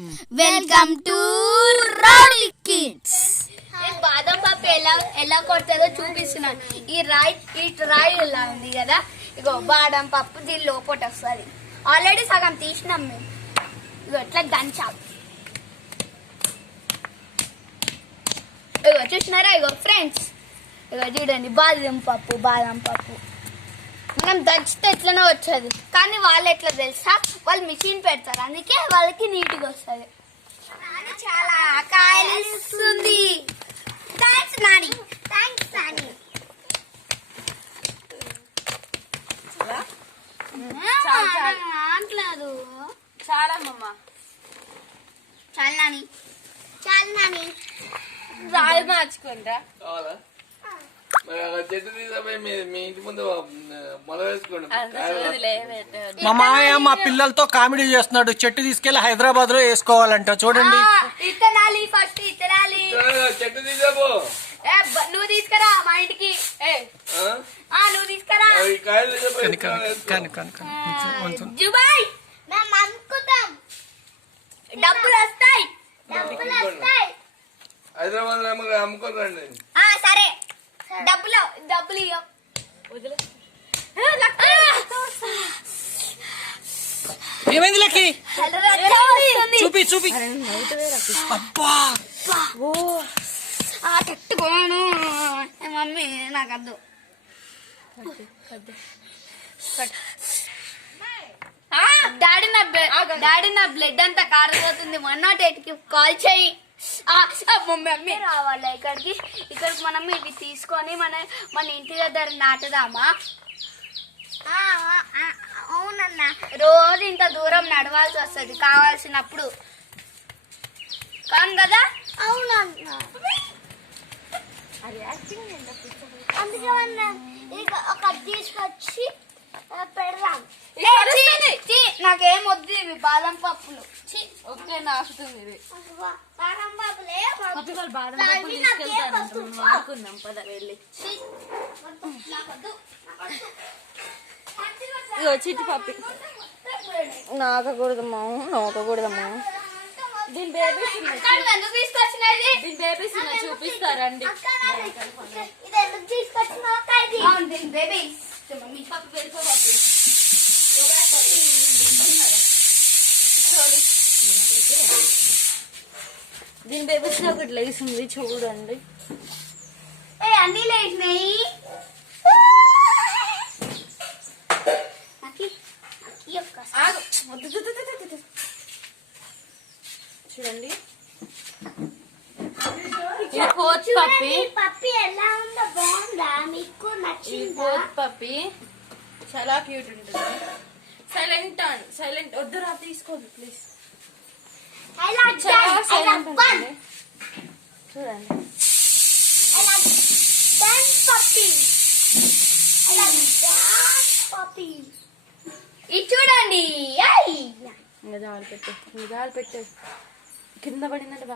Welcome to rowdy kids. బాదం పప్పు ఎలా కొడతారో చూపిస్తున్నాను. ఈ రాయి ఇలా ఉంది కదా, ఇగో బాదం పప్పు దీని లోపల వస్తుంది. ఆల్రెడీ సగం తీసినాం మేము. ఇగో ఇట్లా దంచాలి. ఇగో చూసినారా, ఇగో ఫ్రెండ్స్, ఇగో చూడండి బాదం పప్పు మనం దంచితే ఎట్లనే వచ్చేది, కానీ వాళ్ళు ఎట్లా తెలుసా, వాళ్ళు మిషన్ పెడతారు, అందుకే వాళ్ళకి నీట్గా వస్తుంది. చాలా కాయలు ఇస్తుంది. థ్యాంక్స్ నాని. అంటలేదు. చాలా నాని రాయి మార్చుకుంటా. చెట్టు తీసపోయి మీ ఇంటి ముందు మొల వేసుకోండి. మా మామయ్య మా పిల్లలతో కామెడీ చేస్తున్నాడు. చెట్టు తీసుకెళ్లి హైదరాబాద్ లో వేసుకోవాలంట. చూడండి, ఇతనాలి ఫస్ట్ ఇతనాలి. చెట్టు తీసాపో. నువ్వు తీసుకురా మా ఇంటికి. నువ్వు తీసుకురా. జుబాయ్ మేము అనుకుంటాం, డబ్బులు వస్తాయి. హైదరాబాద్ లో అమ్ముకోరండి. సరే, డబ్బులు ఇవ్వ. ఏమైంది లక్కి? చూపి అబ్బా, తట్టుకోను మమ్మీ, నాకు అద్దు. డాడీ నా బ్లడ్ అంతా కారిపోతుంది. 108 కి కాల్ చేయి. మమ్మీ రావాలి ఇక్కడికి మనం ఇవి తీసుకొని మన ఇంటి దగ్గర నాటుదామా? అవునన్నా, రోజు ఇంత దూరం నడవాల్సి వస్తుంది కావాల్సినప్పుడు, కాదు కదా? అవునన్నా, అందుకే ఒకటి తీసుకొచ్చి పెడదాం. నాకేం వద్దు ఇవి బాదం పప్పులు. ఓకే, నాకుతుంది ఇది. బాదం పప్పులే బాదం పప్పులు తీసుకెళ్తాను, వాడుకుందాం పద వెళ్ళి. ఇగో చిట్టి పప్పి. నాకూడదమ్మా. దీని బేబీస్ చూపిస్తారండి. దీని బేబీస్ ఒకటి లేసింది చూడండి. అన్ని లేచినాయి. చూడండి, ఫోర్త్ పప్పి ఎలా ఉందో, బాగుందా? మీకు నచ్చిందా? పప్పి చాలా క్యూట్ ఉంటుంది. సైలెంట్ వద్దురా, తీసుకోండి ప్లీజ్. చాలా సైలెంట్ ఉంటుంది. చూడండి, ఇది చూడండి. పెట్టు కింద పడిందంటే